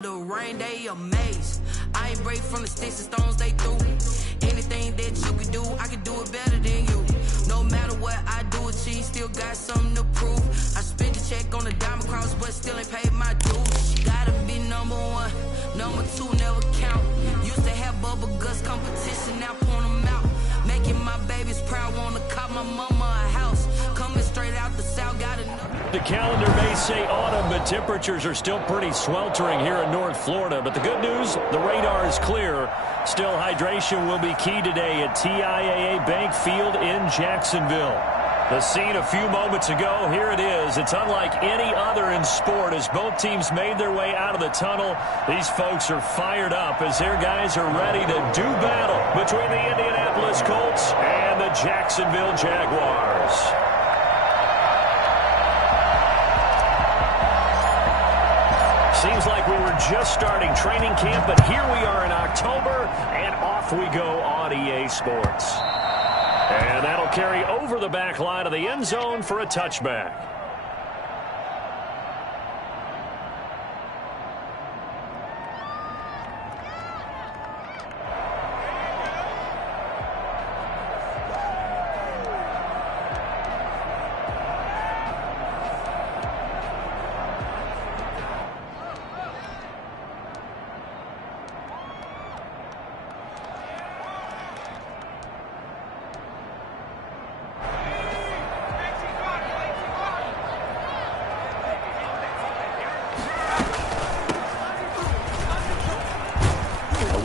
The rain, they amazed. I ain't break from the sticks and stones they threw. Anything that you can do, I can do it better than you. No matter what I do, achieve, still got something to prove. I spent the check on the diamond cross, but still ain't paid my dues. Gotta be number one, number two never count. Used to have bubble guts competition, now point them out. Making my babies proud, wanna cop my mama a house. Coming straight out the south, got enough. The calendar may say autumn, but temperatures are still pretty sweltering here in North Florida. But the good news, the radar is clear. Still, hydration will be key today at TIAA Bank Field in Jacksonville. The scene a few moments ago, here it is. It's unlike any other in sport as both teams made their way out of the tunnel. These folks are fired up as their guys are ready to do battle between the Indianapolis Colts and the Jacksonville Jaguars. Seems like we were just starting training camp, but here we are in October, and off we go on EA Sports. And that'll carry over the back line of the end zone for a touchback.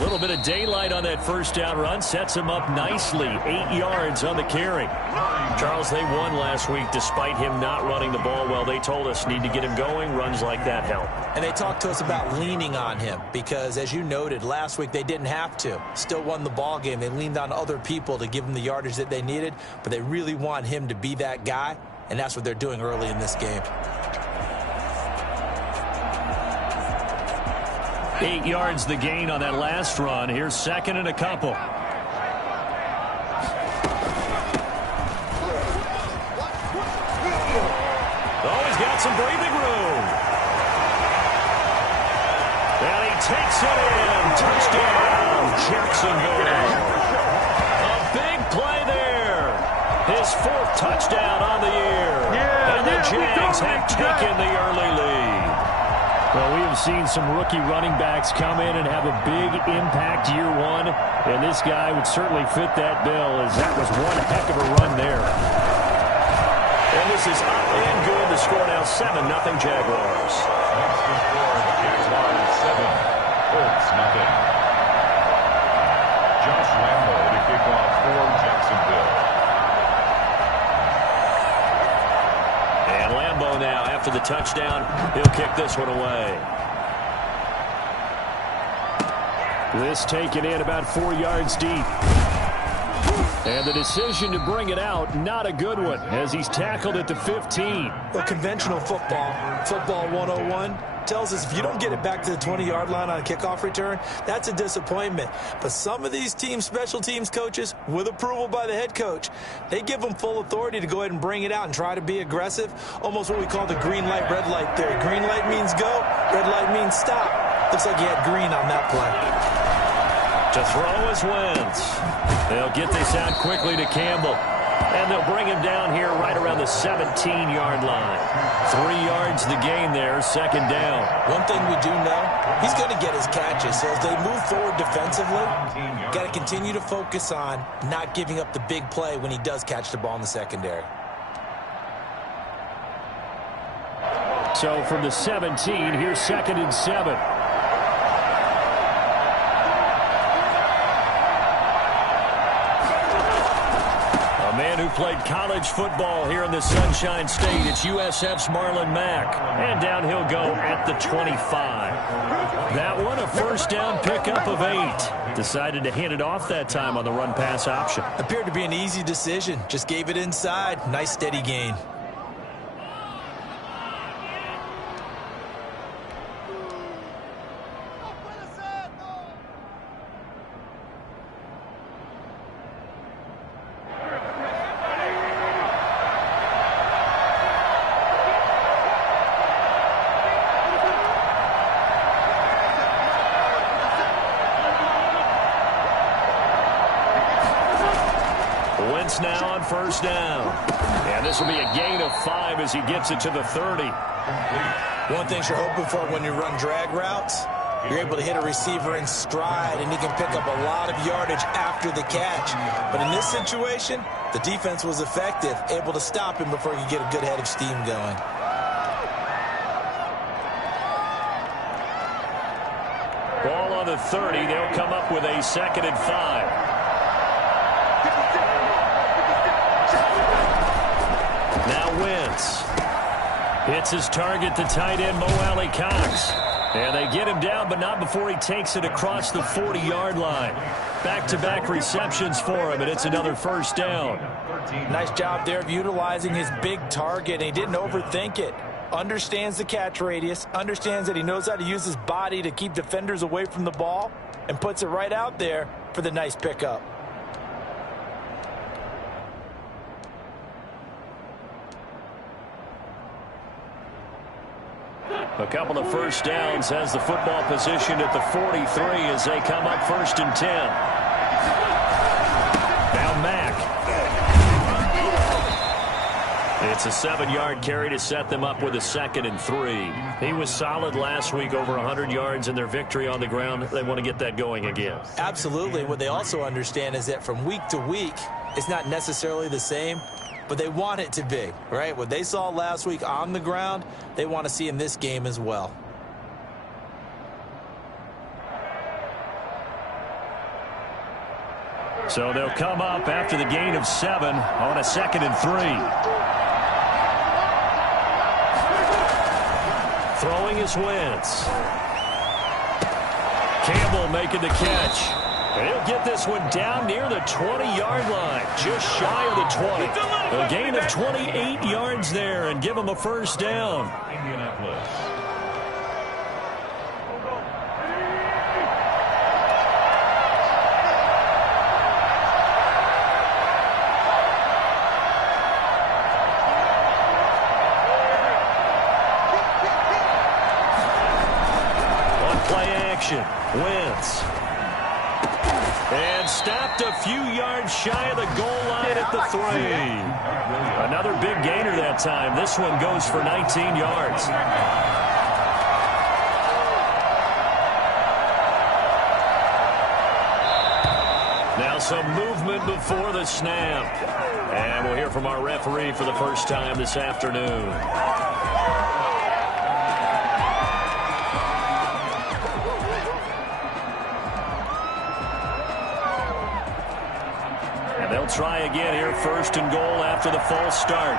A bit of daylight on that first down run sets him up nicely. 8 yards on the carry. Charles, they won last week despite him not running the ball well. They told us need to get him going. Runs like that help. And they talked to us about leaning on him because, as you noted, last week they didn't have to. Still won the ball game. They leaned on other people to give them the yardage that they needed, but they really want him to be that guy, and that's what they're doing early in this game. 8 yards the gain on that last run. Here's second and a couple. Oh, he's got some breathing room. And he takes it in. Touchdown, Jacksonville. A big play there. His fourth touchdown on the year. And the Jags have taken the early lead. Well, we have seen some rookie running backs come in and have a big impact year one, and this guy would certainly fit that bill as that was one heck of a run there. And this is up and good. The score now 7-0 Jaguars. Jaguars 7, Colts nothing. Josh Lambo to kick off for Jacksonville. And Lambo now, after the touchdown, he'll kick this one away. This taken in about 4 yards deep. And the decision to bring it out, not a good one, as he's tackled at the 15. Well, conventional football 101, tells us if you don't get it back to the 20-yard line on a kickoff return, that's a disappointment. But some of these teams, special teams coaches, with approval by the head coach, they give them full authority to go ahead and bring it out and try to be aggressive, almost what we call the green light, red light theory. Green light means go, red light means stop. Looks like he had green on that play. To throw is Wentz. They'll get this out quickly to Campbell. And they'll bring him down here right around the 17-yard line. 3 yards the gain there, second down. One thing we do know, he's going to get his catches. So as they move forward defensively, got to continue to focus on not giving up the big play when he does catch the ball in the secondary. So from the 17, here's second and 7. Who played college football here in the Sunshine State. It's USF's Marlon Mack. And down he'll go at the 25. That one, a first down pickup of 8. Decided to hand it off that time on the run-pass option. Appeared to be an easy decision. Just gave it inside. Nice steady gain. offense now on first down. And this will be a gain of 5 as he gets it to the 30. One thing you're hoping for when you run drag routes, you're able to hit a receiver in stride, and he can pick up a lot of yardage after the catch. But in this situation, the defense was effective, able to stop him before he could get a good head of steam going. Ball on the 30. They'll come up with a 2nd and 5. Now Wentz hits his target, the tight end, Mo Alley Cox. And they get him down, but not before he takes it across the 40-yard line. Back-to-back receptions for him, and it's another first down. Nice job there of utilizing his big target, and he didn't overthink it. Understands the catch radius, understands that he knows how to use his body to keep defenders away from the ball, and puts it right out there for the nice pickup. A couple of first downs has the football positioned at the 43 as they come up 1st and 10. Now Mack. It's a 7-yard carry to set them up with a 2nd and 3. He was solid last week, over 100 yards in their victory on the ground. They want to get that going again. Absolutely. What they also understand is that from week to week, it's not necessarily the same, but they want it to be, right? What they saw last week on the ground, they want to see in this game as well. So they'll come up after the gain of 7 on a 2nd and 3. Throwing is Wentz. Campbell making the catch. And he'll get this one down near the 20-yard line, just shy of the 20. A gain of 28 yards there and give him a first down. Indianapolis. On play action, Wentz. And stopped a few yards shy of the goal line at the 3. Another big gainer that time. This one goes for 19 yards. Now some movement before the snap. And we'll hear from our referee for the first time this afternoon. They'll try again here, 1st and goal after the false start.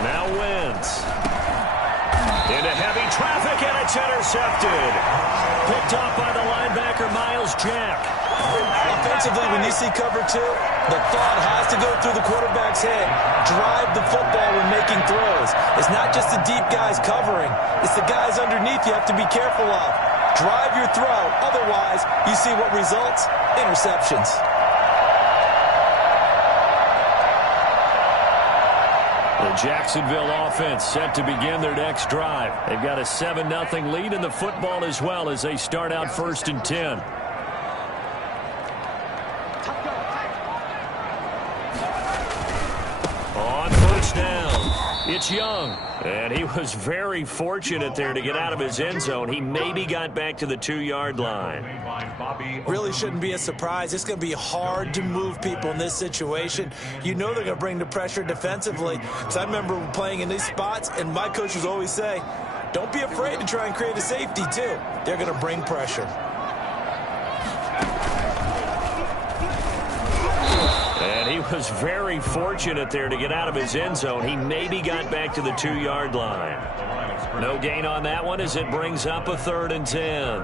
Now Wentz. Into heavy traffic, and it's intercepted. Picked off by the linebacker, Miles Jack. Offensively, when you see cover 2, the thought has to go through the quarterback's head. Drive the football when making throws. It's not just the deep guys covering. It's the guys underneath you have to be careful of. Drive your throw. Otherwise, you see what results? Interceptions. The Jacksonville offense set to begin their next drive. They've got a 7-0 lead in the football as well as they start out 1st and 10. On first down, it's Young. And he was very fortunate there to get out of his end zone. He maybe got back to the 2-yard line. Really shouldn't be a surprise. It's going to be hard to move people in this situation. You know they're going to bring the pressure defensively. So I remember playing in these spots, and my coaches always say, don't be afraid to try and create a safety, too. They're going to bring pressure. And he was very fortunate there to get out of his end zone. He maybe got back to the 2-yard line. No gain on that one as it brings up a 3rd and 10.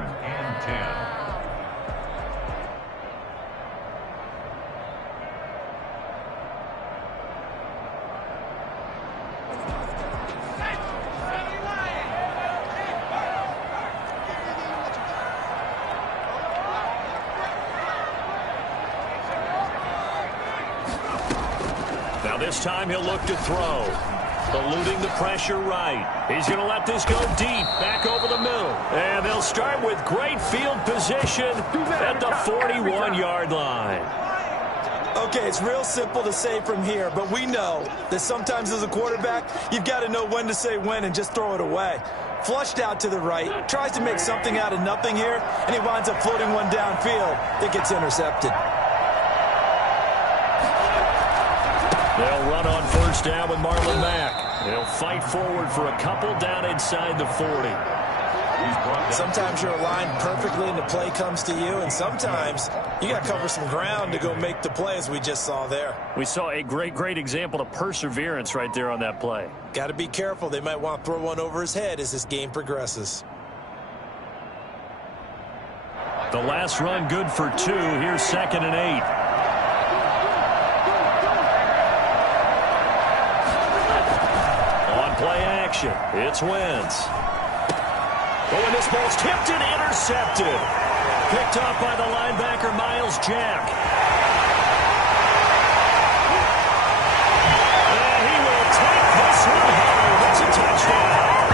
This time he'll look to throw. Eluding the pressure right. He's going to let this go deep, back over the middle. And they'll start with great field position at the 41-yard line. Okay, it's real simple to say from here, but we know that sometimes as a quarterback, you've got to know when to say when and just throw it away. Flushed out to the right, tries to make something out of nothing here, and he winds up floating one downfield that gets intercepted. They'll run on first down with Marlon Mack. They'll fight forward for a couple down inside the 40. Sometimes you're aligned perfectly and the play comes to you, and sometimes you got to cover some ground to go make the play, as we just saw there. We saw a great example of perseverance right there on that play. Got to be careful. They might want to throw one over his head as this game progresses. The last run good for 2. Here's 2nd and 8. Play action. It's Wentz. Oh, and this ball's tipped and intercepted. Picked up by the linebacker, Miles Jack. And he will take this one home. It's a touchdown.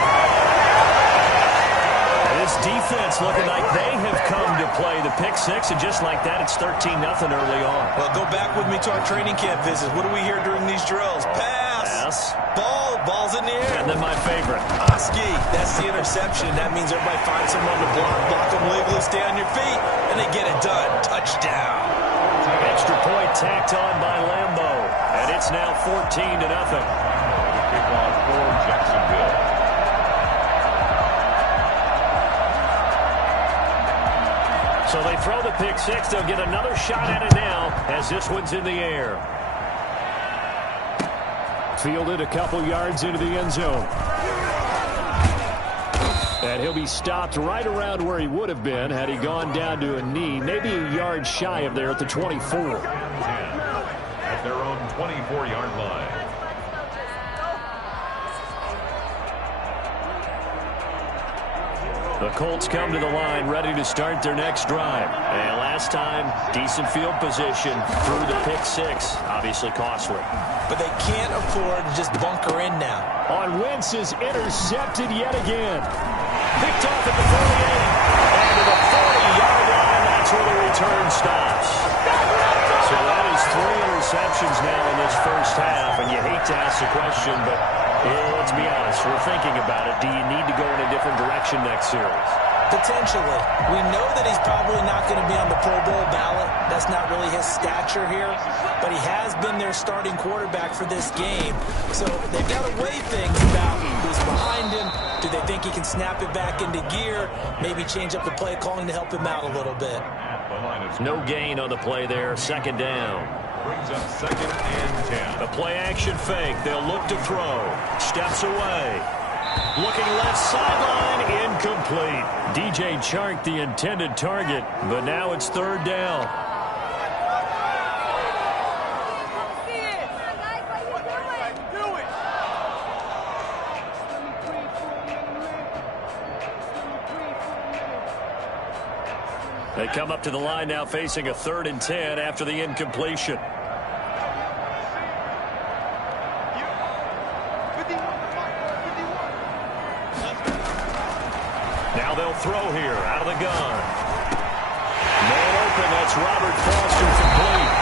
And this defense looking like they have come to play the pick six, and just like that, it's 13-0 early on. Well, go back with me to our training camp visits. What do we hear during these drills? Pass. Ball's in the air. And then my favorite. Oski, that's the interception. That means everybody finds someone to block them legally, stay on your feet, and they get it done. Touchdown. Extra point tacked on by Lambeau, and it's now 14-0. Kickoff for Jacksonville. So they throw the pick six. They'll get another shot at it now as this one's in the air. Fielded a couple yards into the end zone. And he'll be stopped right around where he would have been had he gone down to a knee, maybe a yard shy of there at the 24. At their own 24-yard line. The Colts come to the line ready to start their next drive. And last time, decent field position through the pick six. Obviously costly. But they can't afford to just bunker in now. On Wentz is intercepted yet again. Picked off at the 48. And to the 40-yard line, that's where the return stops. So that is 3 interceptions now in this first half. And you hate to ask the question, but let's be honest, we're thinking about it. Do you need to go in a different direction next series? Potentially. We know that he's probably not going to be on the Pro Bowl ballot. That's not really his stature here. But he has been their starting quarterback for this game. So they've got to weigh things about who's behind him. Do they think he can snap it back into gear? Maybe change up the play calling to help him out a little bit. No gain on the play there. 2nd down. Brings up 2nd and 10. The play action fake. They'll look to throw. Steps away. Looking left sideline, incomplete. DJ Chark the intended target, but now it's 3rd down. They come up to the line now facing a 3rd and 10 after the incompletion. Now they'll throw here out of the gun. Man open, that's Robert Foster complete.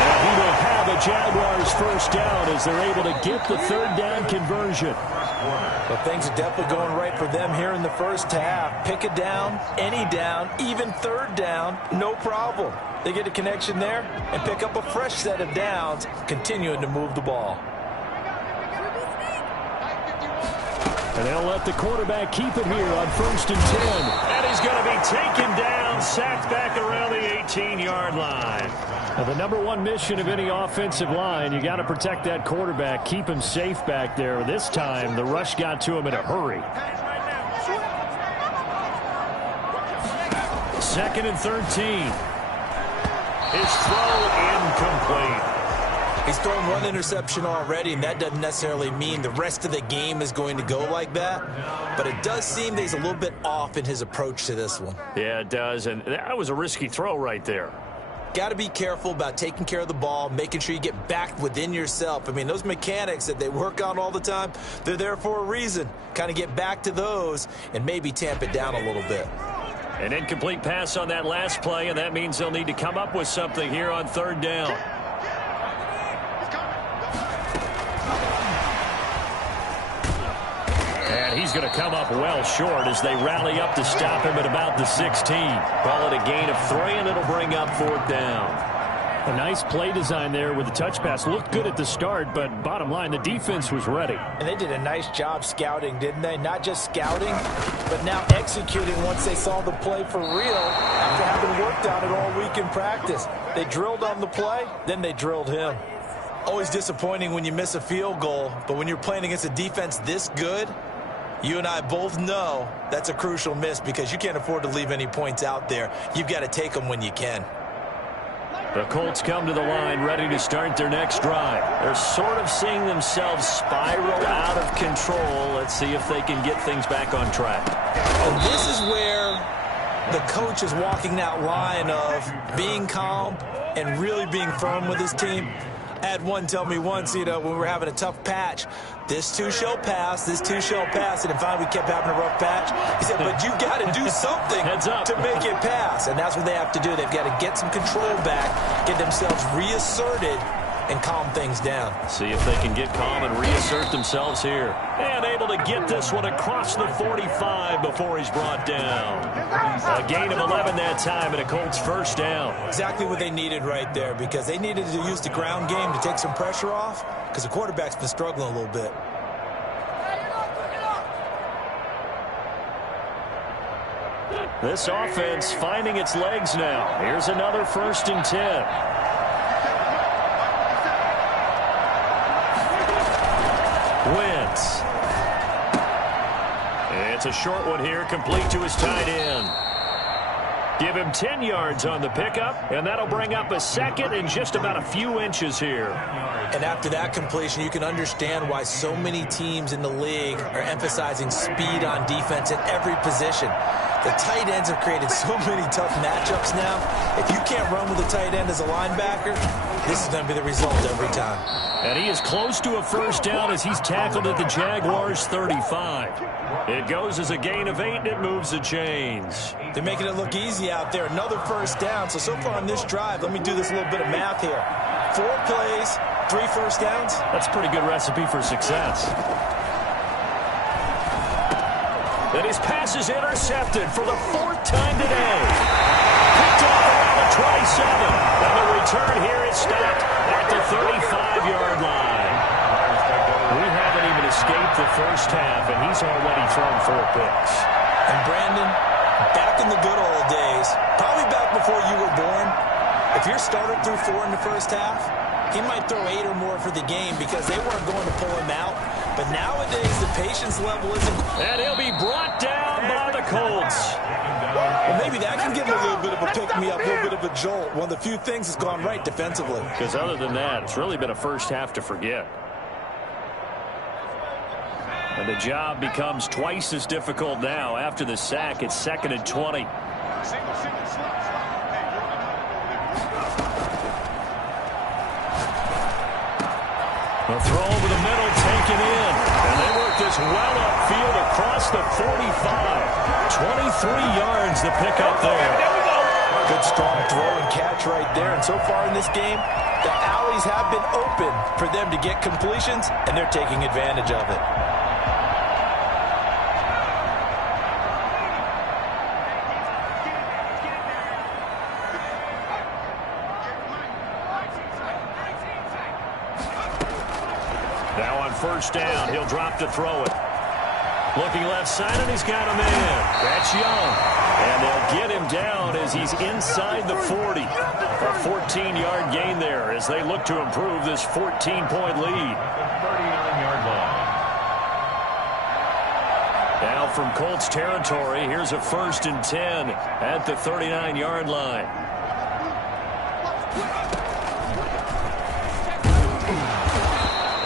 And he will have a Jaguars first down as they're able to get the 3rd down conversion. Well, things are definitely going right for them here in the first half. Pick a down, any down, even 3rd down, no problem. They get a connection there and pick up a fresh set of downs, continuing to move the ball. And they'll let the quarterback keep it here on 1st and 10. And he's going to be taken down, sacked back around the 18-yard line. Now, the #1 mission of any offensive line, you got to protect that quarterback, keep him safe back there. This time, the rush got to him in a hurry. 2nd and 13. His throw incomplete. He's thrown 1 interception already, and that doesn't necessarily mean the rest of the game is going to go like that. But it does seem that he's a little bit off in his approach to this one. Yeah, it does, and that was a risky throw right there. got to be careful about taking care of the ball, making sure you get back within yourself. I mean, those mechanics that they work on all the time, they're there for a reason. Kind of get back to those and maybe tamp it down a little bit. An incomplete pass on that last play, and that means they'll need to come up with something here on third down. And he's going to come up well short as they rally up to stop him at about the 16. Call it a gain of 3, and it'll bring up fourth down. A nice play design there with the touch pass. Looked good at the start, but bottom line, the defense was ready. And they did a nice job scouting, didn't they? Not just scouting, but now executing once they saw the play for real after having worked on it all week in practice. They drilled on the play, then they drilled him. Always disappointing when you miss a field goal, but when you're playing against a defense this good, you and I both know that's a crucial miss because you can't afford to leave any points out there. You've got to take them when you can. The Colts come to the line ready to start their next drive. They're sort of seeing themselves spiral out of control. Let's see if they can get things back on track. And this is where the coach is walking that line of being calm and really being firm with his team. I had one tell me once, when we were having a tough patch, this too shall pass, this too shall pass. And finally we kept having a rough patch. He said, but you got to do something to make it pass. And that's what they have to do. They've got to get some control back, get themselves reasserted, and calm things down. See if they can get calm and reassert themselves here. And able to get this one across the 45 before he's brought down. A gain of 11 that time and a Colts first down. Exactly what they needed right there because they needed to use the ground game to take some pressure off because the quarterback's been struggling a little bit. This offense finding its legs now. Here's another 1st and 10. Wentz. It's a short one here, complete to his tight end. Give him 10 yards on the pickup, and that'll bring up a 2nd and just about a few inches here. And after that completion, you can understand why so many teams in the league are emphasizing speed on defense at every position. The tight ends have created so many tough matchups now. If you can't run with a tight end as a linebacker, this is going to be the result every time. And he is close to a first down as he's tackled at the Jaguars' 35. It goes as a gain of 8, and it moves the chains. They're making it look easy out there. Another first down. So far on this drive, let me do this little bit of math here. 4 plays, 3 first downs. That's a pretty good recipe for success. And his pass is intercepted for the 4th time today. Picked off around the 27. And the return here is stopped at the 35-yard line. We haven't even escaped the first half, and he's already thrown 4 picks. And Brandon, back in the good old days, probably back before you were born, if your starter threw 4 in the first half, he might throw 8 or more for the game because they weren't going to pull him out. But nowadays, the patience level isn't. And he'll be brought down by the Colts. Well, maybe that can give him a little bit of a pick-me-up, a little bit of a jolt. One of the few things that's gone right defensively. Because other than that, it's really been a first half to forget. And the job becomes twice as difficult now after the sack. It's 2nd and 20. The throw over the middle taken in. And they work this well upfield across the 45. 23 yards to pick up there. Good strong throw and catch right there. And so far in this game, the alleys have been open for them to get completions, and they're taking advantage of it. Now on first down, he'll drop to throw it. Looking left side, and he's got a man. That's Young. And they'll get him down as he's inside the 40. A 14-yard gain there as they look to improve this 14-point lead. 39-yard line. Now from Colts territory, here's a 1st and 10 at the 39-yard line.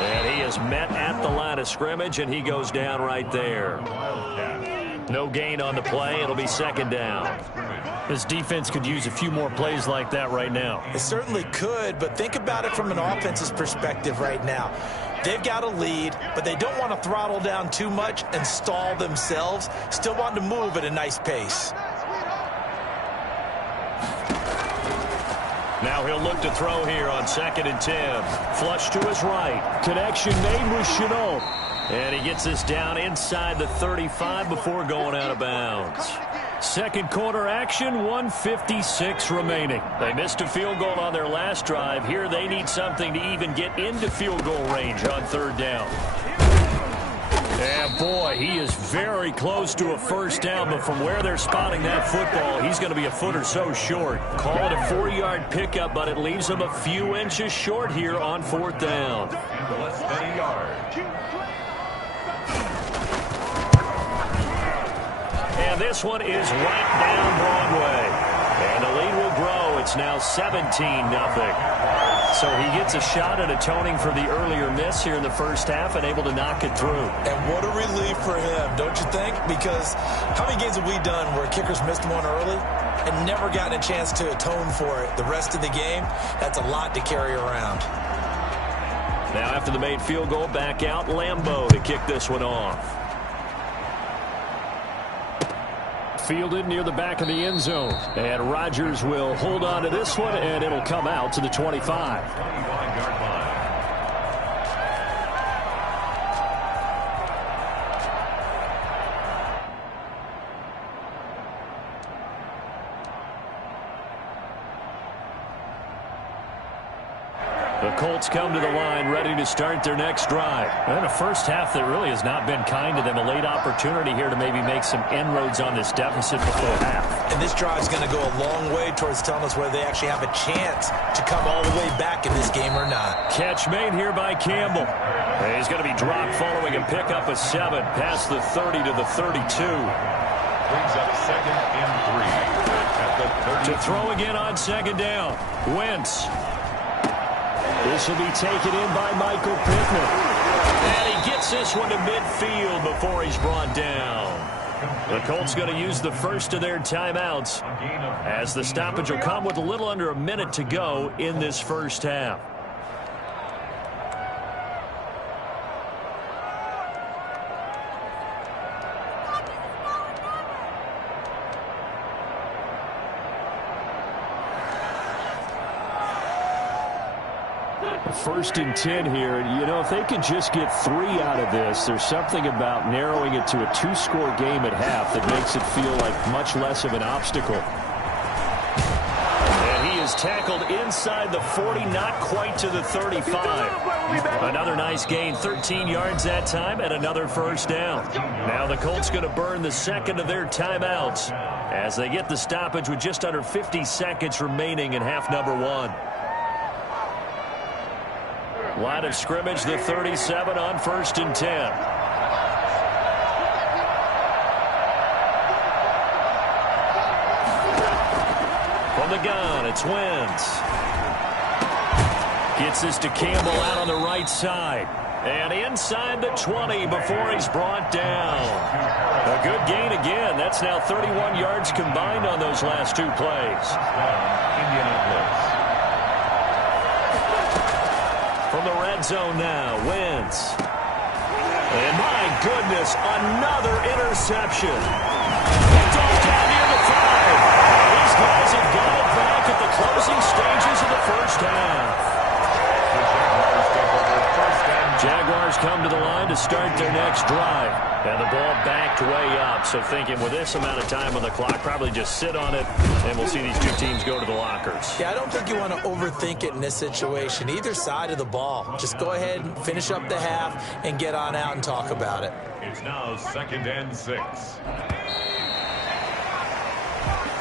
And he is met at the line of scrimmage, and he goes down right there. No gain on the play. It'll be 2nd down. This defense could use a few more plays like that right now. It certainly could, but think about it from an offense's perspective right now. They've got a lead, but they don't want to throttle down too much and stall themselves. Still want to move at a nice pace. Now he'll look to throw here on 2nd and 10. Flush to his right. Connection made with Chenault. And he gets this down inside the 35 before going out of bounds. Second quarter action, 1:56 remaining. They missed a field goal on their last drive. Here they need something to even get into field goal range on 3rd down. And boy, he is very close to a first down, but from where they're spotting that football, he's going to be a foot or so short. Call it a 4-yard pickup, but it leaves him a few inches short here on 4th down. Less than a yard. And this one is right down Broadway. And the lead will grow. It's now 17-0. So he gets a shot at atoning for the earlier miss here in the first half and able to knock it through. And what a relief for him, don't you think? Because how many games have we done where kickers missed one early and never gotten a chance to atone for it the rest of the game? That's a lot to carry around. Now after the made field goal, back out Lambeau to kick this one off. Fielded near the back of the end zone. And Rodgers will hold on to this one, and it'll come out to the 25. 25-yard line. The Colts come to the line ready to start their next drive. And a first half that really has not been kind to them. A late opportunity here to maybe make some inroads on this deficit before half. And this drive is going to go a long way towards telling us whether they actually have a chance to come all the way back in this game or not. Catch made here by Campbell. And he's going to be dropped following a pickup of 7 past the 30 to the 32. Brings up 2nd and 3 at the 30. To throw again on 2nd down. Wentz. This will be taken in by Michael Pittman. And he gets this one to midfield before he's brought down. The Colts going to use the first of their timeouts as the stoppage will come with a little under a minute to go in this first half. First and 10 here. You know, if they could just get 3 out of this, there's something about narrowing it to a 2-score game at half that makes it feel like much less of an obstacle. And he is tackled inside the 40, not quite to the 35. Another nice gain, 13 yards that time, and another first down. Now the Colts going to burn the second of their timeouts as they get the stoppage with just under 50 seconds remaining in half number 1. Line of scrimmage, the 37 on 1st and 10. From the gun, it's Wentz. Gets this to Campbell out on the right side. And inside the 20 before he's brought down. A good gain again. That's now 31 yards combined on those last 2 plays. Indianapolis. From the red zone now, Wentz. And my goodness, another interception. Picked off down near the 5. These guys have got it back at the closing stages of the first half. Jaguars come to the line to start their next drive. And the ball backed way up. So thinking with this amount of time on the clock, probably just sit on it, and we'll see these 2 teams go to the lockers. Yeah, I don't think you want to overthink it in this situation. Either side of the ball. Just go ahead and finish up the half and get on out and talk about it. It's now 2nd and 6.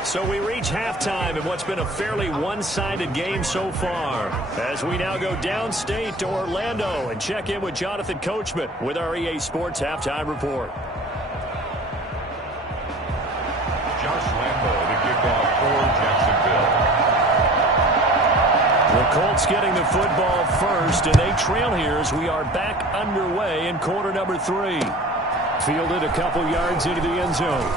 So we reach halftime in what's been a fairly one-sided game so far. As we now go downstate to Orlando and check in with Jonathan Coachman with our EA Sports Halftime Report. Josh Lambeau to kick off for Jacksonville. The Colts getting the football first, and they trail here as we are back underway in quarter number 3. Fielded a couple yards into the end zone.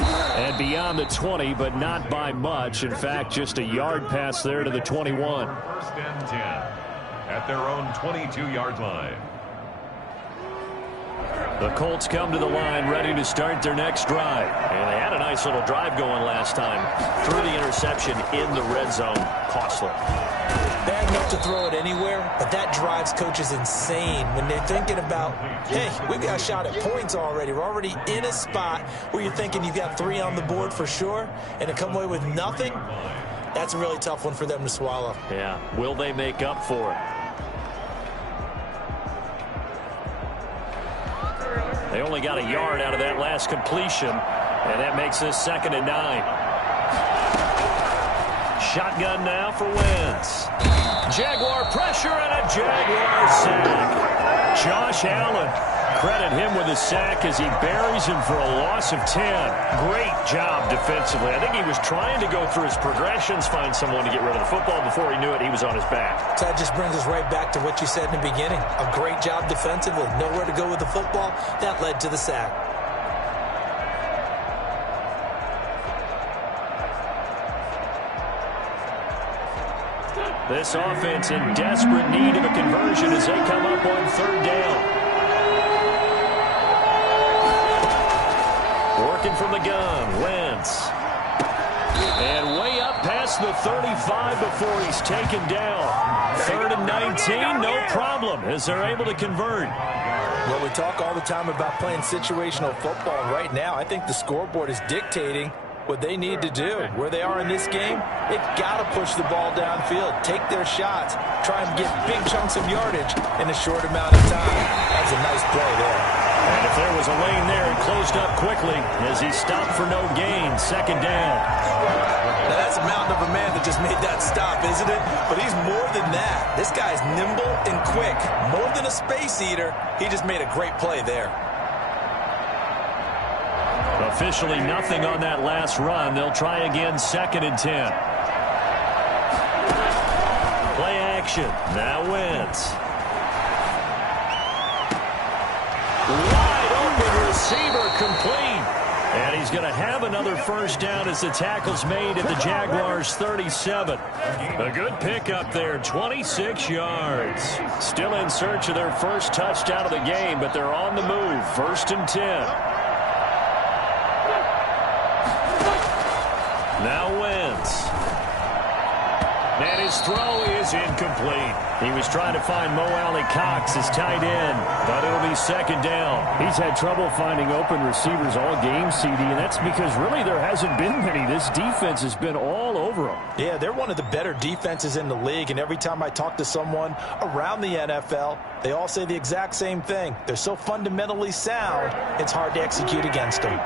And beyond the 20, but not by much. In fact, just a yard pass there to the 21. First and 10 at their own 22-yard line. The Colts come to the line ready to start their next drive. And they had a nice little drive going last time. Threw the interception in the red zone. Costly. Bad enough to throw it anywhere, but that drives coaches insane when they're thinking about, hey, we've got a shot at points already. We're already in a spot where you're thinking you've got 3 on the board for sure, and to come away with nothing, that's a really tough one for them to swallow. Yeah. Will they make up for it? They only got a yard out of that last completion, and that makes this 2nd and 9. Shotgun now for Wentz. Jaguar pressure and a Jaguar sack. Josh Allen, credit him with a sack as he buries him for a loss of 10. Great job defensively. I think he was trying to go through his progressions, find someone to get rid of the football. Before he knew it, he was on his back. So that just brings us right back to what you said in the beginning. A great job defensively. Nowhere to go with the football. That led to the sack. This offense in desperate need of a conversion as they come up on 3rd down. Working from the gun, Wentz. And way up past the 35 before he's taken down. 3rd and 19, no problem, as they're able to convert. Well, we talk all the time about playing situational football. Right now, I think the scoreboard is dictating what they need to do. Where they are in this game, they've got to push the ball downfield, take their shots, try and get big chunks of yardage in a short amount of time. That's a nice play there. And if there was a lane there, it closed up quickly as he stopped for no gain. 2nd down. Now, that's a mountain of a man that just made that stop, isn't it? But he's more than that. This guy's nimble and quick. More than a space eater, he just made a great play there. Officially nothing on that last run. They'll try again, 2nd and 10. Play action. Now Wentz. Wide open receiver complete. And he's going to have another first down as the tackle's made at the Jaguars' 37. A good pickup there, 26 yards. Still in search of their first touchdown of the game, but they're on the move. 1st and 10. Now Wentz. And his throw is incomplete. He was trying to find Mo Alley-Cox as tight end, but it'll be 2nd down. He's had trouble finding open receivers all game, CD, and that's because really there hasn't been many. This defense has been all over them. Yeah, they're one of the better defenses in the league, and every time I talk to someone around the NFL, they all say the exact same thing. They're so fundamentally sound, it's hard to execute against them.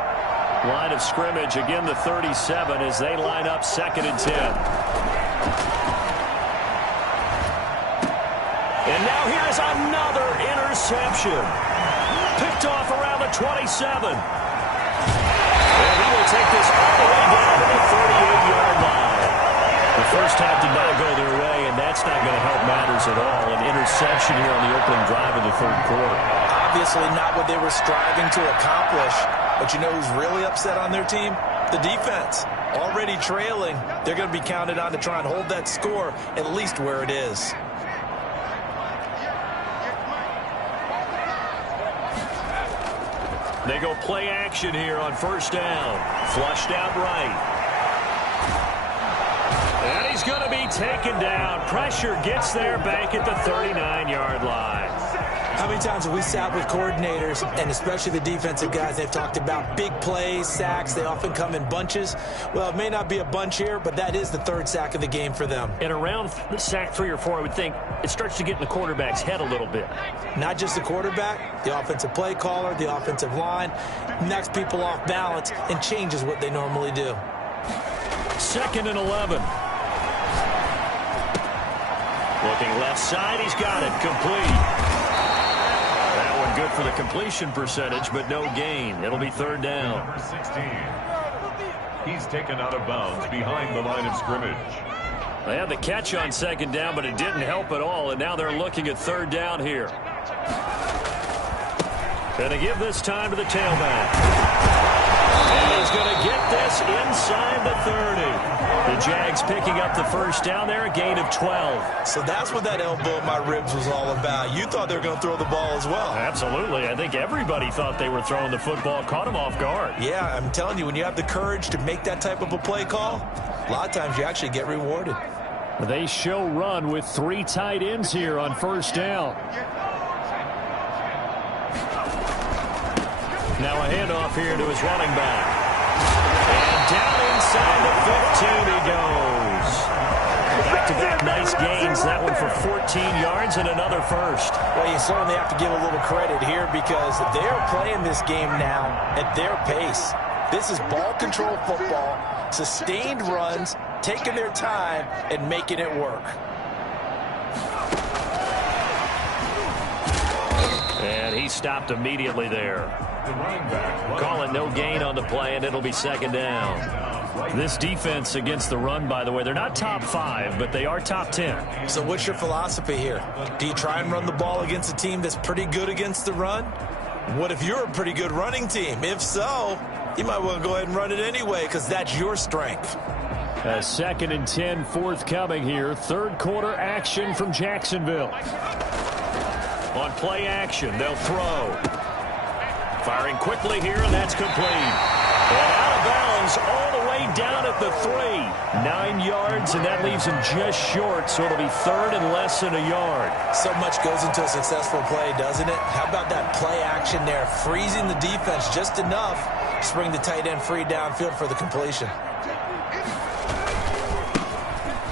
Line of scrimmage, again the 37 as they line up 2nd and 10. And now here's another interception. Picked off around the 27. And he will take this all the way down to the 38-yard line. The first half did not go their way, and that's not going to help matters at all. An interception here on the opening drive of the 3rd quarter. Obviously not what they were striving to accomplish. But you know who's really upset on their team? The defense. Already trailing, they're going to be counted on to try and hold that score at least where it is. They go play action here on 1st down. Flushed out right. And he's going to be taken down. Pressure gets there back at the 39-yard line. How many times have we sat with coordinators, and especially the defensive guys, they've talked about big plays, sacks. They often come in bunches. Well, it may not be a bunch here, but that is the 3rd sack of the game for them. And around the sack 3 or 4, I would think it starts to get in the quarterback's head a little bit. Not just the quarterback, the offensive play caller, the offensive line, knocks people off balance and changes what they normally do. 2nd and 11. Looking left side, he's got it, complete. Good for the completion percentage, but no gain. It'll be 3rd down. Number 16. He's taken out of bounds behind the line of scrimmage. They had the catch on 2nd down, but it didn't help at all, and now they're looking at 3rd down here. Going to give this time to the tailback. And he's going to get this inside the 30. The Jags picking up the first down there, a gain of 12. So that's what that elbow in my ribs was all about. You thought they were going to throw the ball as well. Absolutely. I think everybody thought they were throwing the football, caught him off guard. Yeah, I'm telling you, when you have the courage to make that type of a play call, a lot of times you actually get rewarded. They show run with 3 tight ends here on first down. Now a handoff here to his running back. And down inside the 15 he goes. Back-to-back nice gains. That one for 14 yards and another first. Well, you certainly have to give a little credit here because they're playing this game now at their pace. This is ball control football, sustained runs, taking their time and making it work. And he stopped immediately there. Call it no gain on the play, and it'll be second down. This defense against the run, by the way, they're not top 5, but they are top 10. So what's your philosophy here? Do you try and run the ball against a team that's pretty good against the run? What if you're a pretty good running team? If so, you might well go ahead and run it anyway because that's your strength. A 2nd and 10 forthcoming here. Third quarter action from Jacksonville. On play action, they'll throw. Firing quickly here, and that's complete. And out of bounds all the way down at the 3. 9 yards, and that leaves him just short, so it'll be third and less than a yard. So much goes into a successful play, doesn't it? How about that play action there, freezing the defense just enough to bring the tight end free downfield for the completion.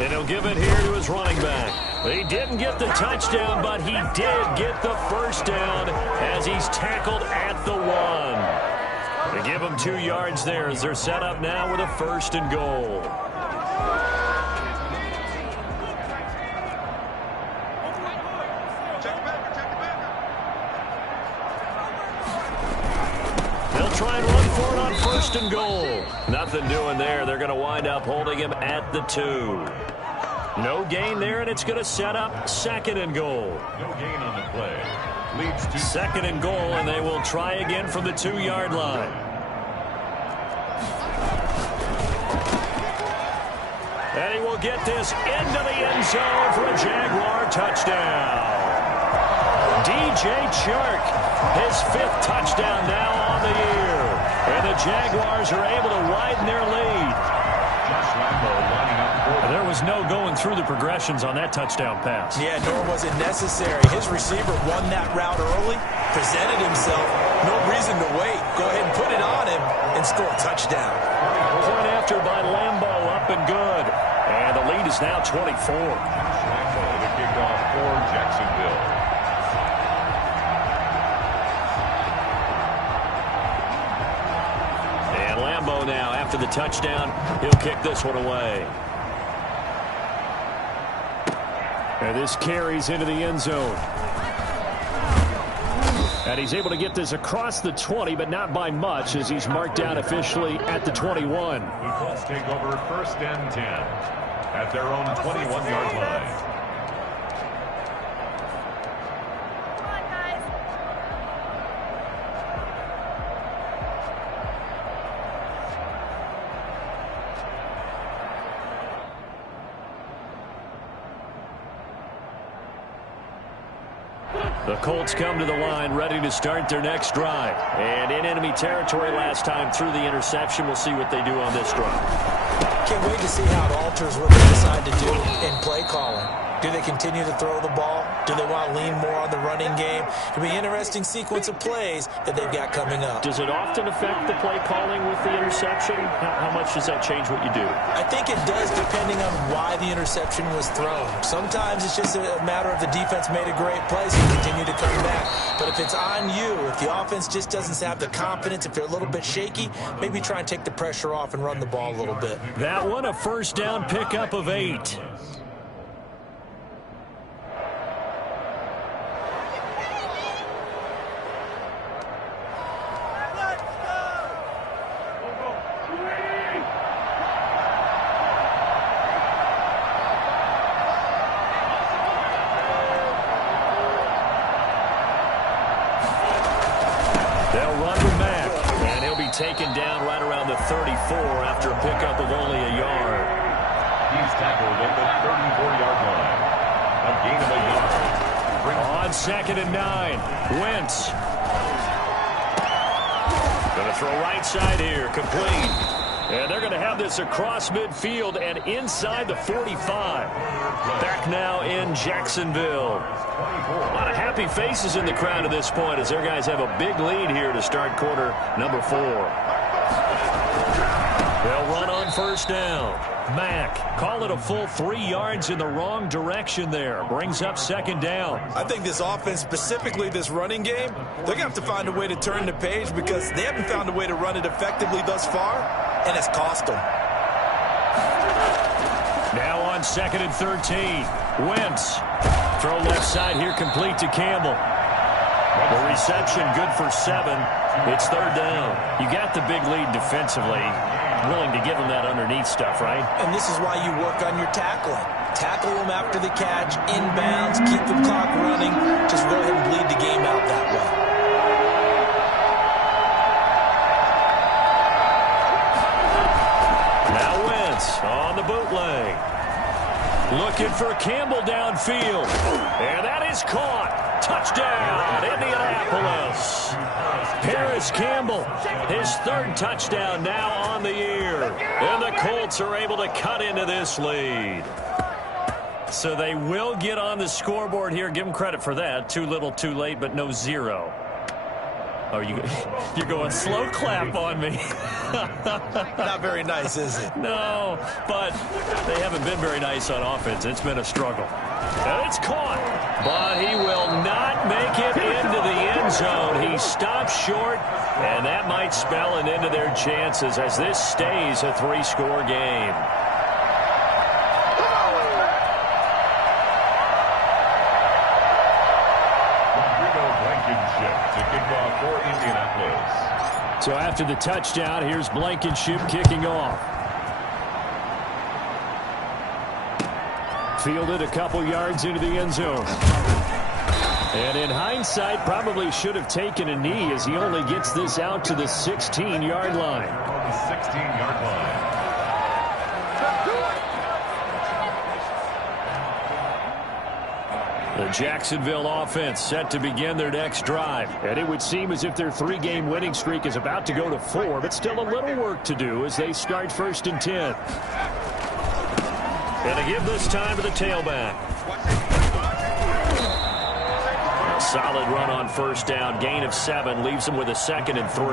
And he'll give it here to his running back. He didn't get the touchdown, but he did get the first down as he's tackled at the 1. They give him 2 yards there as they're set up now with a 1st and goal. They'll try and run for it on 1st and goal. Nothing doing there. They're going to wind up holding him at the 2. No gain there, and it's going to set up 2nd and goal. No gain on the play. Leads to 2nd and goal, and they will try again from the 2-yard line. And he will get this into the end zone for a Jaguar touchdown. DJ Chark, his 5th touchdown now on the year. And the Jaguars are able to widen their lead. There was no going through the progressions on that touchdown pass. Yeah, nor was it necessary. His receiver won that route early, presented himself. No reason to wait. Go ahead and put it on him and score a touchdown. Point after by Lambo, up and good. And the lead is now 24. Lambo, the kickoff for Jacksonville. And Lambo now, after the touchdown, he'll kick this one away. And this carries into the end zone. And he's able to get this across the 20, but not by much as he's marked down officially at the 21. The Colts take over 1st and 10 at their own 21-yard line. The Colts come to the line ready to start their next drive. And in enemy territory last time through the interception. We'll see what they do on this drive. Can't wait to see how it alters what they decide to do in play calling. Do they continue to throw the ball? Do they want to lean more on the running game? It'll be an interesting sequence of plays that they've got coming up. Does it often affect the play calling with the interception? How much does that change what you do? I think it does depending on why the interception was thrown. Sometimes it's just a matter of the defense made a great play, so you continue to come back. But if it's on you, if the offense just doesn't have the confidence, if they're a little bit shaky, maybe try and take the pressure off and run the ball a little bit. That one, a 1st down pickup of 8. taken down right around the 34 after a pickup of only a yard. He's tackled at the 34-yard line. A gain of a yard. On 2nd and 9, Wentz. Going to throw right side here, complete. And they're going to have this across midfield and inside the 45. Back now in Jacksonville. A lot of happy faces in the crowd at this point as their guys have a big lead here to start quarter number 4. They'll run on 1st down. Mack, call it a full 3 yards in the wrong direction there. Brings up 2nd down. I think this offense, specifically this running game, they're going to have to find a way to turn the page because they haven't found a way to run it effectively thus far, and it's cost them. Now on 2nd and 13, Wentz. Throw left side here, complete to Campbell. The reception good for 7. It's 3rd down. You got the big lead defensively. Willing to give them that underneath stuff, right? And this is why you work on your tackling. Tackle them after the catch, inbounds, keep the clock running. Just go ahead and bleed the game out that way. Now Wentz on the bootleg. Looking for Campbell downfield. And that is caught. Touchdown, Indianapolis. Paris Campbell, his 3rd touchdown now on the year. And the Colts are able to cut into this lead. So they will get on the scoreboard here. Give them credit for that. Too little, too late, but no 0. Oh, you're going slow clap on me. Not very nice, is it? No, but they haven't been very nice on offense. It's been a struggle. And it's caught, but he will not make it into the end zone. He stops short, and that might spell an end to their chances as this stays a 3-score game. For Indianapolis. So after the touchdown, here's Blankenship kicking off. Fielded a couple yards into the end zone. And in hindsight, probably should have taken a knee as he only gets this out to the 16-yard line. The 16-yard line. The Jacksonville offense set to begin their next drive. And it would seem as if their 3-game winning streak is about to go to 4, but still a little work to do as they start 1st and 10. And to give this time to the tailback. Solid run on 1st down. Gain of 7 leaves them with a 2nd and 3.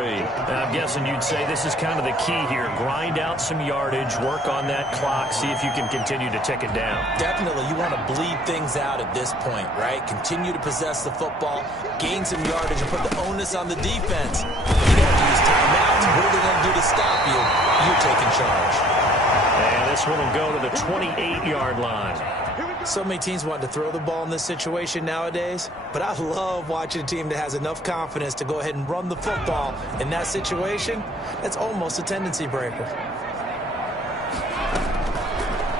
I'm guessing you'd say this is kind of the key here. Grind out some yardage, work on that clock, see if you can continue to tick it down. Definitely. You want to bleed things out at this point, right? Continue to possess the football, gain some yardage, and put the onus on the defense. You have to use timeouts. What are they going to do to stop you? You're taking charge. And this one will go to the 28-yard line. So many teams want to throw the ball in this situation nowadays, but I love watching a team that has enough confidence to go ahead and run the football in that situation. That's almost a tendency breaker.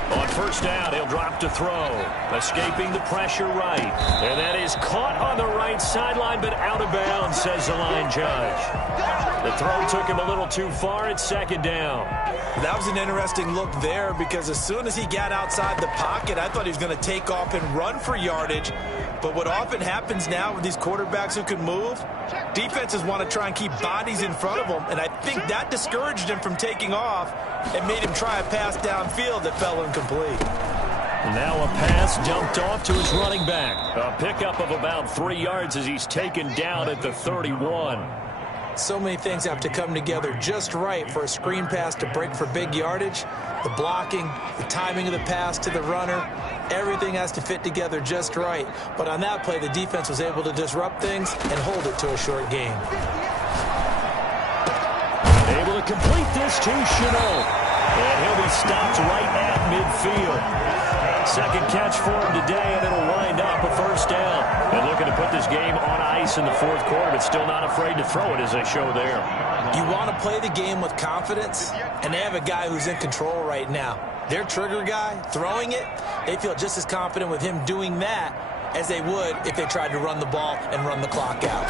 On 1st down, he'll drop to throw. Escaping the pressure right. And that is caught on the right sideline, but out of bounds, says the line judge. The throw took him a little too far. It's 2nd down. That was an interesting look there because as soon as he got outside the pocket, I thought he was going to take off and run for yardage. But what often happens now with these quarterbacks who can move, defenses want to try and keep bodies in front of them, and I think that discouraged him from taking off and made him try a pass downfield that fell incomplete. Now a pass dumped off to his running back. A pickup of about 3 yards as he's taken down at the 31. So many things have to come together just right for a screen pass to break for big yardage. The blocking, the timing of the pass to the runner, everything has to fit together just right. But on that play, the defense was able to disrupt things and hold it to a short game. Able to complete this to Chenault. And he'll be stopped right at midfield. 2nd catch for him today, and it'll wind up a 1st down. And looking to put this game on ice in the 4th quarter, but still not afraid to throw it as they show there. You want to play the game with confidence, and they have a guy who's in control right now. Their trigger guy, throwing it, they feel just as confident with him doing that as they would if they tried to run the ball and run the clock out.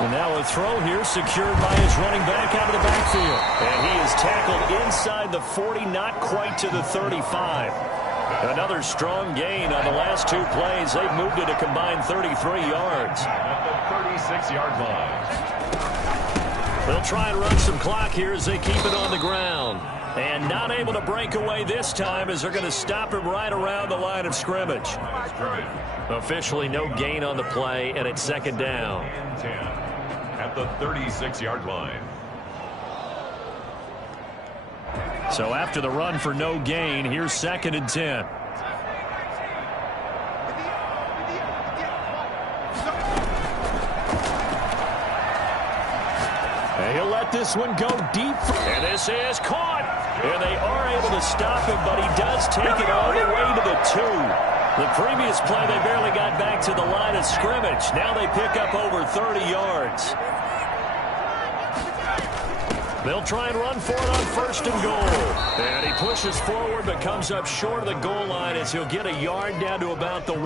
And now a throw here secured by his running back out of the backfield. And he is tackled inside the 40, not quite to the 35. Another strong gain on the last 2 plays. They've moved it a combined 33 yards. At the 36-yard line. They'll try and run some clock here as they keep it on the ground. And not able to break away this time as they're going to stop him right around the line of scrimmage. Officially no gain on the play, and it's second down. 10 at the 36-yard line. So after the run for no gain, here's 2nd and 10. And he'll let this one go deep. And this is caught. And they are able to stop him, but he does take it all the way to the 2. The previous play, they barely got back to the line of scrimmage. Now they pick up over 30 yards. They'll try and run for it on 1st and goal. And he pushes forward but comes up short of the goal line as he'll get a yard down to about the 1.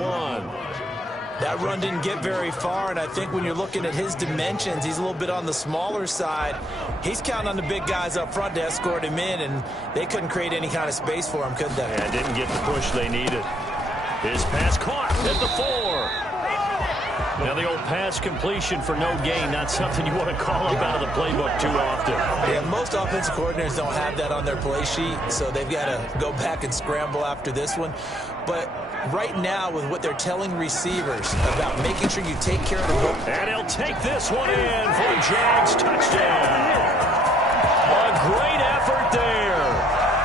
That run didn't get very far, and I think when you're looking at his dimensions, he's a little bit on the smaller side. He's counting on the big guys up front to escort him in, and they couldn't create any kind of space for him, could they? Yeah, didn't get the push they needed. His pass caught at the 4. Now the old pass completion for no gain, not something you want to call up out of the playbook too often. Yeah, most offensive coordinators don't have that on their play sheet, so they've got to go back and scramble after this one. But right now, with what they're telling receivers about making sure you take care of the ball. And he'll take this one in for a Jags touchdown. A great effort there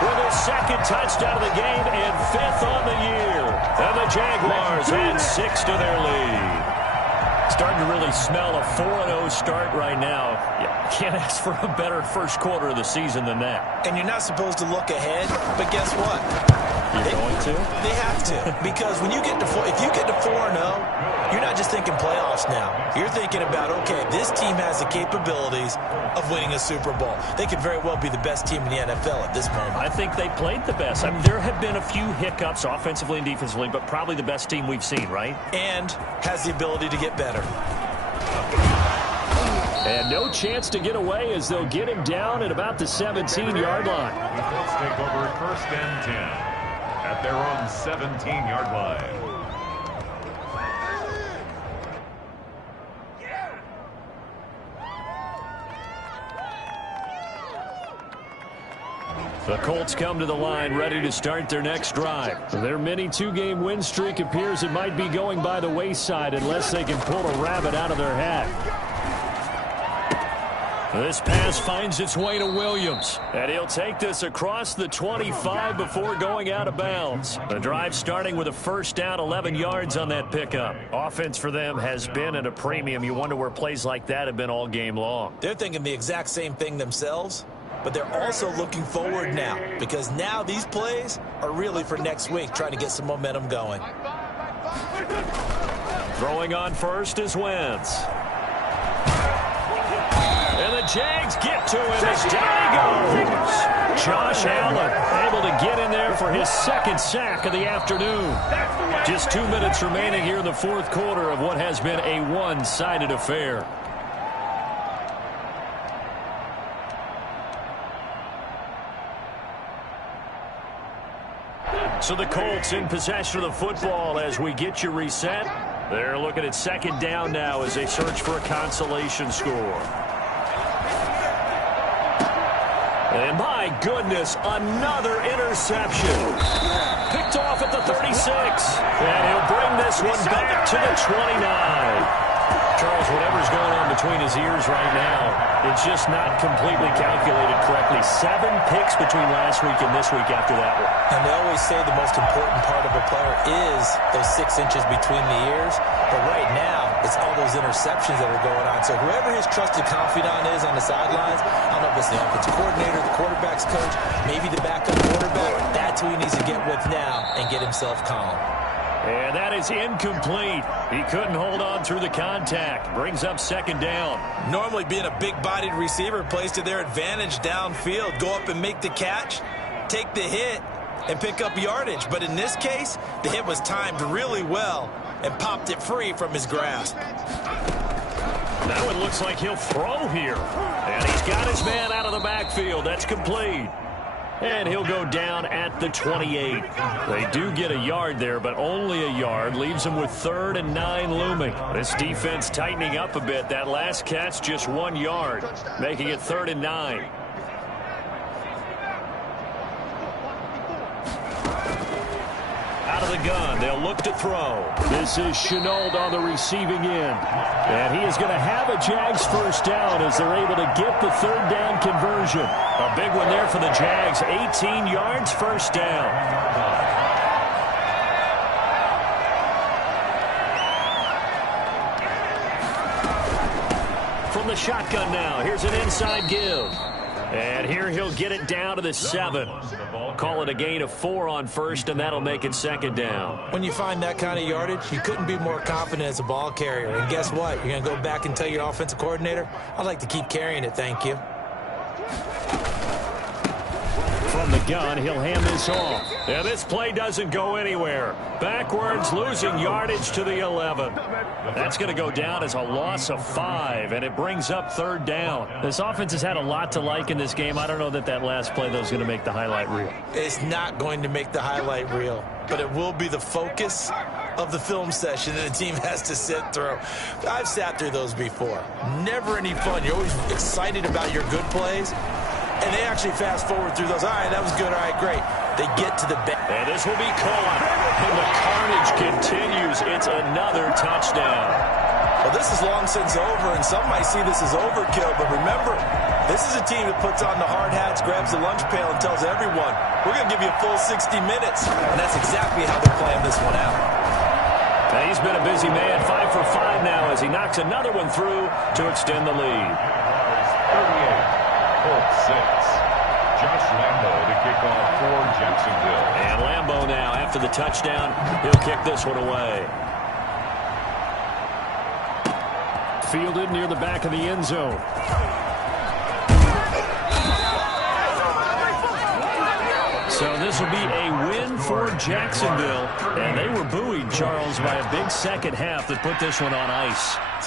with his 2nd touchdown of the game and 5th on the year. And the Jaguars add 6 to their lead. Starting to really smell a 4-0 start right now. You can't ask for a better first quarter of the season than that. And you're not supposed to look ahead, but guess what? You're going to? They have to, because when you get to if you get to 4-0, you're not just thinking playoffs now. You're thinking about, okay, this team has the capabilities of winning a Super Bowl. They could very well be the best team in the NFL at this moment. I think they played the best. I mean, there have been a few hiccups offensively and defensively, but probably the best team we've seen, right? And has the ability to get better. And no chance to get away as they'll get him down at about the 17-yard line. The Colts take over 1st and 10 at their own 17-yard line. The Colts come to the line ready to start their next drive. Their mini 2-game win streak appears it might be going by the wayside unless they can pull a rabbit out of their hat. This pass finds its way to Williams, and he'll take this across the 25 before going out of bounds. The drive starting with a 1st down, 11 yards on that pickup. Offense for them has been at a premium. You wonder where plays like that have been all game long. They're thinking the exact same thing themselves, but they're also looking forward now, because now these plays are really for next week, trying to get some momentum going. Throwing on first is Wentz. And the Jags get to him as down he goes. Josh Allen able to get in there for his 2nd sack of the afternoon. Just 2 minutes remaining here in the 4th quarter of what has been a one-sided affair. So the Colts in possession of the football as we get you reset. They're looking at 2nd down now as they search for a consolation score. And my goodness, another interception. Picked off at the 36. And he'll bring this one back to the 29. Charles, whatever's going on between his ears right now, it's just not completely calculated correctly. 7 picks between last week and this week after that one. And they always say the most important part of a player is those 6 inches between the ears. But right now, it's all those interceptions that are going on. So whoever his trusted confidant is on the sidelines, I don't know if it's the offensive coordinator, the quarterback's coach, maybe the backup quarterback, that's who he needs to get with now and get himself calm. And that is incomplete. He couldn't hold on through the contact. Brings up 2nd down. Normally being a big-bodied receiver plays to their advantage downfield. Go up and make the catch, take the hit, and pick up yardage. But in this case, the hit was timed really well and popped it free from his grasp. That one looks like he'll throw here. And he's got his man out of the backfield. That's complete. And he'll go down at the 28. They do get a yard there, but only a yard. Leaves them with 3rd and 9 looming. This defense tightening up a bit. That last catch, just 1 yard, making it 3rd and 9. Out of the gun, they'll look to throw. This is Chenault on the receiving end. And he is going to have a Jags first down as they're able to get the 3rd down conversion. A big one there for the Jags. 18 yards, first down. From the shotgun now, here's an inside give. And here he'll get it down to the 7. Call it a gain of 4 on first, and that'll make it 2nd down. When you find that kind of yardage, you couldn't be more confident as a ball carrier. And guess what? You're going to go back and tell your offensive coordinator, I'd like to keep carrying it, thank you. From the gun, he'll hand this off. Yeah, this play doesn't go anywhere. Backwards, losing yardage to the 11. That's going to go down as a loss of 5, and it brings up 3rd down. This offense has had a lot to like in this game. I don't know that last play, though, is going to make the highlight reel. It's not going to make the highlight reel, but it will be the focus of the film session that the team has to sit through. I've sat through those before. Never any fun. You're always excited about your good plays. And they actually fast forward through those. All right, that was good. All right, great. They get to the bench. And this will be caught. And the carnage continues. It's another touchdown. Well, this is long since over, and some might see this as overkill. But remember, this is a team that puts on the hard hats, grabs the lunch pail, and tells everyone, we're going to give you a full 60 minutes. And that's exactly how they're playing this one out. And he's been a busy man. 5 for 5 now as he knocks another one through to extend the lead. 38. Colts 6. Josh Lambo to kick off for Jacksonville. And Lambo now, after the touchdown, he'll kick this one away. Fielded near the back of the end zone. So this will be a win for Jacksonville. And they were buoyed, Charles, by a big second half that put this one on ice.